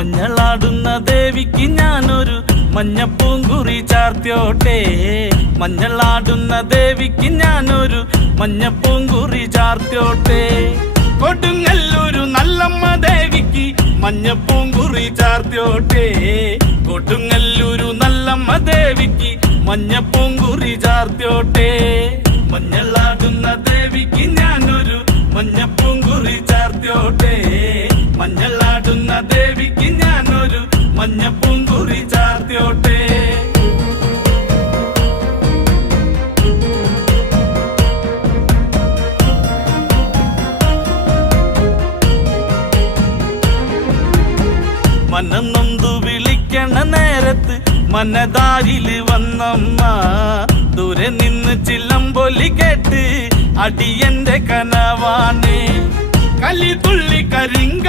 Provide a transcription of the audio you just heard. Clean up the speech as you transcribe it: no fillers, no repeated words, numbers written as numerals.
മഞ്ഞളാടുന്ന ദേവിക്ക് ഞാനൊരു മഞ്ഞപ്പൂങ്കുറി ചാർത്തിയോട്ടെ. മഞ്ഞളാടുന്ന ദേവിക്ക് ഞാനൊരു മഞ്ഞപ്പൂങ്കുറി ചാർത്തിയോട്ടെ. കൊടുങ്ങല്ലൂരു നല്ലമ്മ ദേവിക്ക് മഞ്ഞപ്പൂങ്കുറി ചാർത്തിയോട്ടെ. കൊടുങ്ങല്ലൂരു നല്ലമ്മ ദേവിക്ക് മഞ്ഞപ്പൂങ്കുറി ചാർത്തിയോട്ടെ. മഞ്ഞളാടുന്ന ദേവിക്ക് ഞാനൊരു മഞ്ഞപ്പൂങ്കുറി ചാർത്തിയോട്ടെ. മഞ്ഞളാടുന്ന ദേവിക്ക് ഞാനൊരു മഞ്ഞപ്പൂങ്കുറി ചാർത്തിയോട്ടെ. മനന്നൊന്തു വിളിക്കണ നേരത്ത് മനതാരില് വന്നമ്മ. ദൂരെ നിന്ന് ചില്ലമ്പൊലി കേട്ട് അടിയന്റെ കനവാണ്. കലിതുള്ളി കരിങ്ക